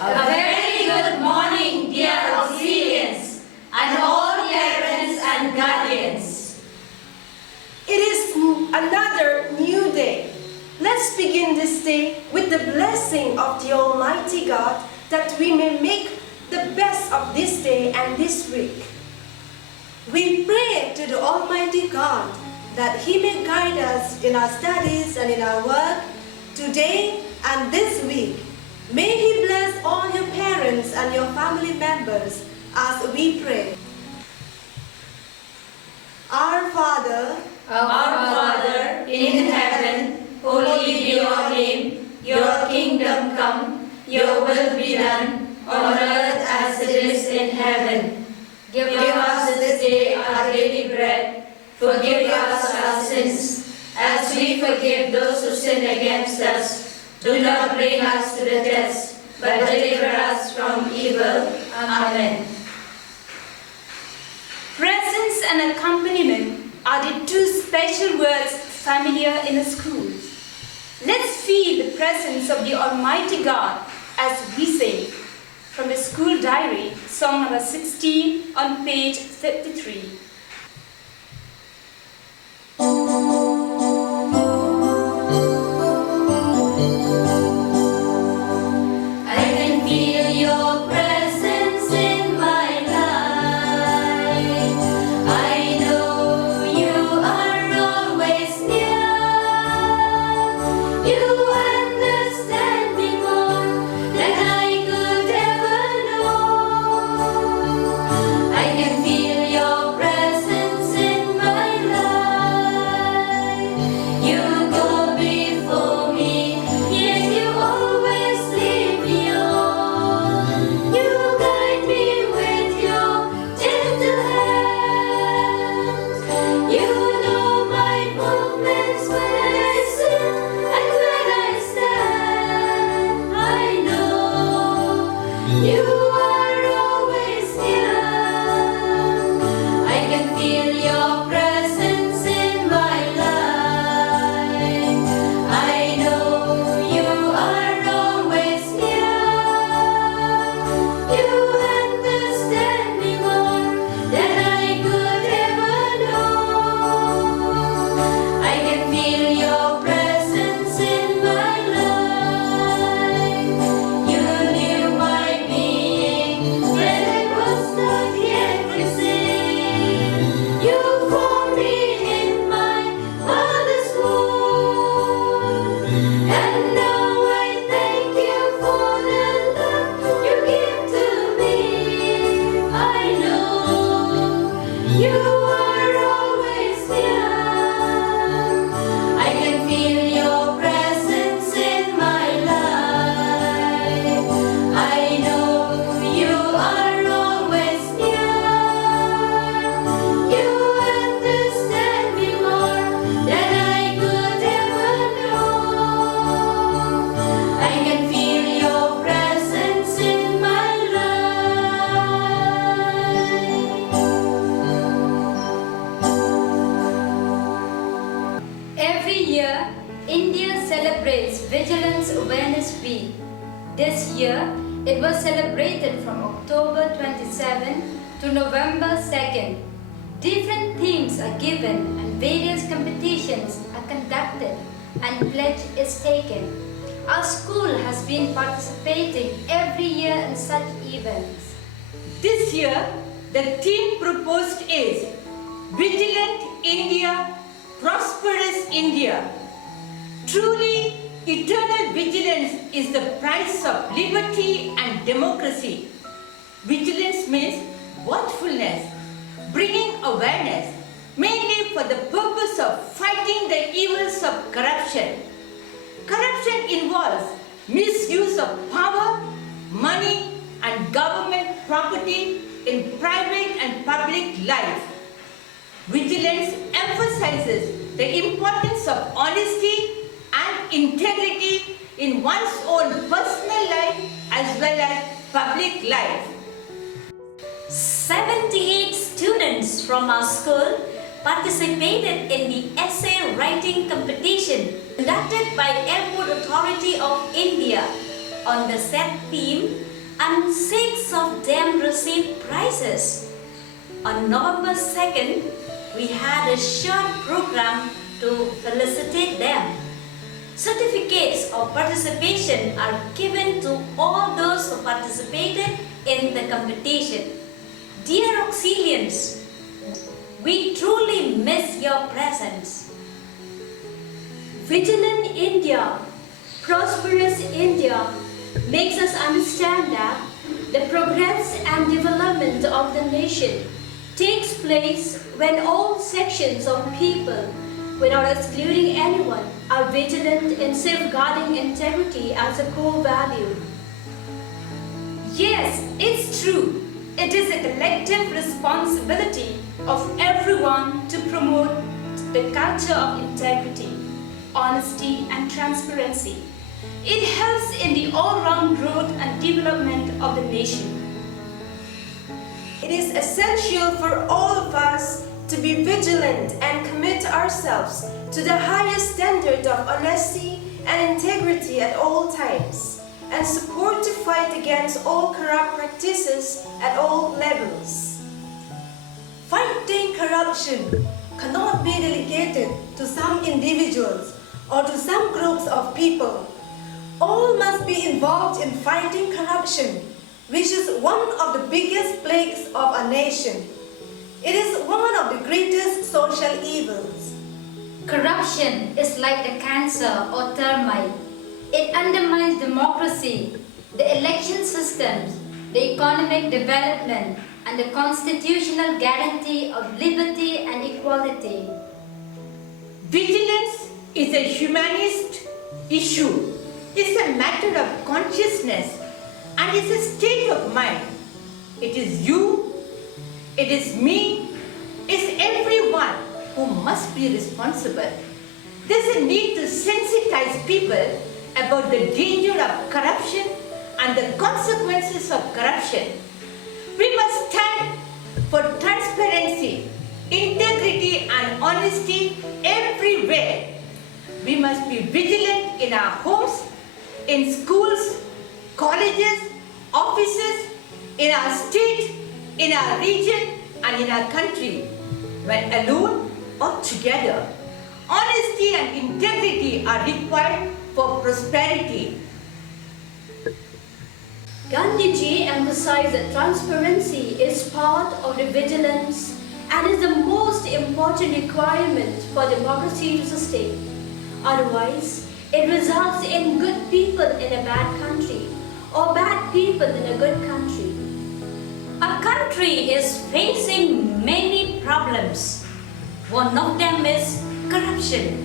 A very good morning, dear auxilians, and all parents and guardians. It is another new day. Let's begin this day with the blessing of the Almighty God, that we may make the best of this day and this week. We pray to the Almighty God that He may guide us in our studies and in our work today and this week. May He bless all your parents and your family members as we pray. Our Father, in heaven, holy be your name. Your kingdom come, your will be done, on earth as it is in heaven. Give us this day our daily bread. Forgive us our sins, as we forgive those who sin against us. Do not bring us to the test, but deliver us from evil. Amen. Presence and accompaniment are the two special words familiar in the schools. Let's feel the presence of the Almighty God as we sing from the school diary, song number 16 on page 53. India celebrates Vigilance Awareness Week. This year, it was celebrated from October 27 to November 2nd. Different themes are given and various competitions are conducted and pledge is taken. Our school has been participating every year in such events. This year, the theme proposed is Vigilant India, Prosperous India. Truly, eternal vigilance is the price of liberty and democracy. Vigilance means watchfulness, bringing awareness, mainly for the purpose of fighting the evils of corruption. Corruption involves misuse of power, money, and government property in private and public life. Vigilance emphasizes the importance of honesty and integrity in one's own personal life as well as public life. 78 students from our school participated in the essay writing competition conducted by Airport Authority of India on the set theme and 6 of them received prizes. On November 2nd, we had a short program to felicitate them. Certificates of participation are given to all those who participated in the competition. Dear Auxilians, we truly miss your presence. Vigilant India, Prosperous India makes us understand that the progress and development of the nation takes place when all sections of people, without excluding anyone, are vigilant in safeguarding integrity as a core value. Yes, it's true. It is a collective responsibility of everyone to promote the culture of integrity, honesty, and transparency. It helps in the all-round growth and development of the nation. It is essential for all of us to be vigilant and commit ourselves to the highest standard of honesty and integrity at all times, and support to fight against all corrupt practices at all levels. Fighting corruption cannot be delegated to some individuals or to some groups of people. All must be involved in fighting corruption, which is one of the biggest plagues of our nation. It is one of the greatest social evils. Corruption is like the cancer or termite. It undermines democracy, the election systems, the economic development, and the constitutional guarantee of liberty and equality. Vigilance is a humanist issue. It's a matter of consciousness and it's a state of mind. It is you, it is me, it's everyone who must be responsible. There's a need to sensitize people about the danger of corruption and the consequences of corruption. We must stand for transparency, integrity and honesty everywhere. We must be vigilant in our homes, in schools, colleges, offices, in our state, in our region and in our country. When alone or together, honesty and integrity are required for prosperity. Gandhiji emphasized that transparency is part of the vigilance and is the most important requirement for democracy to sustain. Otherwise, it results in good people in a bad country or bad people in a good country. Our country is facing many problems. One of them is corruption,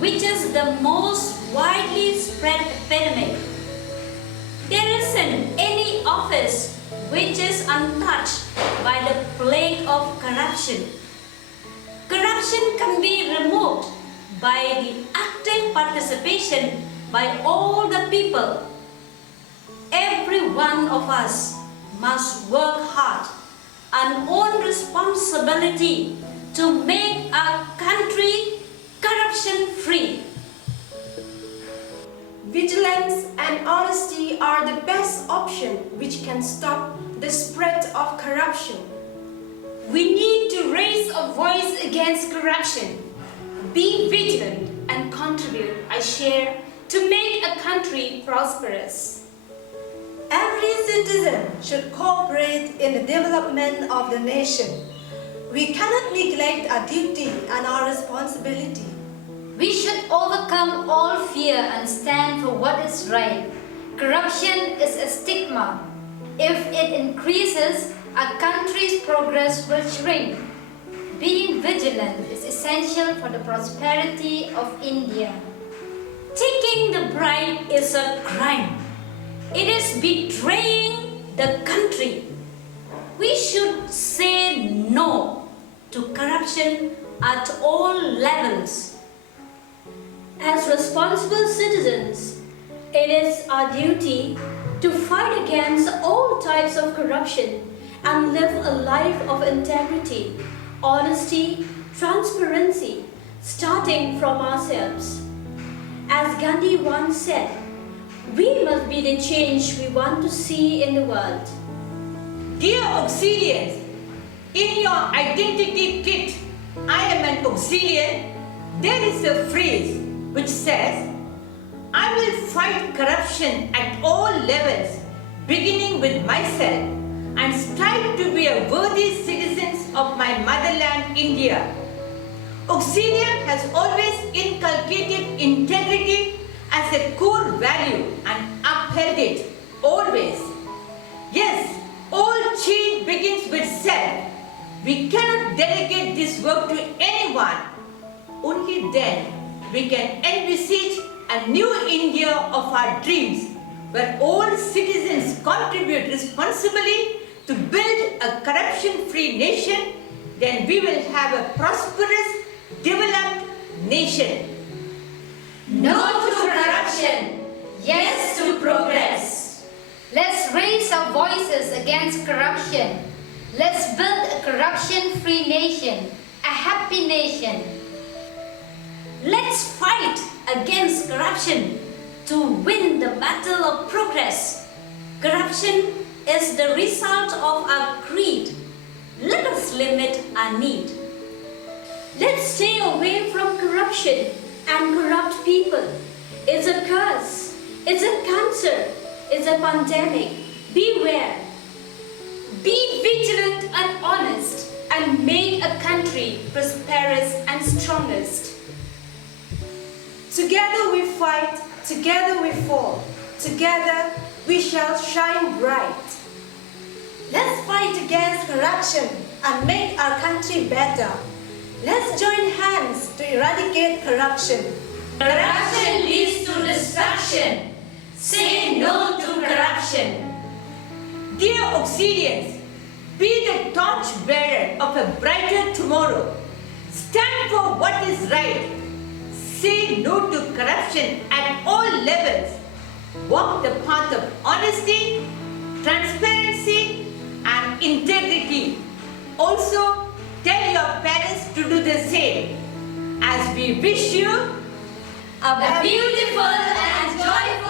which is the most widely spread epidemic. There isn't any office which is untouched by the plague of corruption. Corruption can be removed by the active participation by all the people. Every one of us must work hard and own responsibility to make our country corruption-free. Vigilance and honesty are the best option which can stop the spread of corruption. We need to raise a voice against corruption. Be vigilant and contribute a share to make a country prosperous. Every citizen should cooperate in the development of the nation. We cannot neglect our duty and our responsibility. We should overcome all fear and stand for what is right. Corruption is a stigma. If it increases, our country's progress will shrink. Being vigilant is essential for the prosperity of India. Taking the bribe is a crime. It is betraying the country. We should say no to corruption at all levels. As responsible citizens, it is our duty to fight against all types of corruption and live a life of integrity, honesty, transparency, starting from ourselves. As Gandhi once said, we must must be the change we want to see in the world. Dear Auxilians, in your identity kit, I am an Auxilian, there is a phrase which says, I will fight corruption at all levels, beginning with myself, and strive to be a worthy citizen of my motherland, India. Auxilian has always inculcated integrity as a core value and upheld it always. Yes, all change begins with self. We cannot delegate this work to anyone. Only then we can envisage a new India of our dreams, where all citizens contribute responsibly to build a corruption-free nation. Then we will have a prosperous, developed nation. No to corruption, yes to progress. Let's raise our voices against corruption. Let's build a corruption-free nation, a happy nation. Let's fight against corruption to win the battle of progress. Corruption is the result of our greed. Let us limit our need. Let's stay away from corruption and corrupt people. It's a curse. It's a cancer. It's a pandemic. Beware. Be vigilant and honest, and make a country prosperous and strongest. Together we fight, together we fall, together we shall shine bright. Let's fight against corruption and make our country better. Let's join hands to eradicate corruption. Corruption leads to destruction. Say no to corruption. Dear Auxilians, be the torch-bearer of a brighter tomorrow. Stand for what is right. Say no to corruption at all levels. Walk the path of honesty, transparency, and integrity. Also, tell your parents to do the same. As we wish you A beautiful and joyful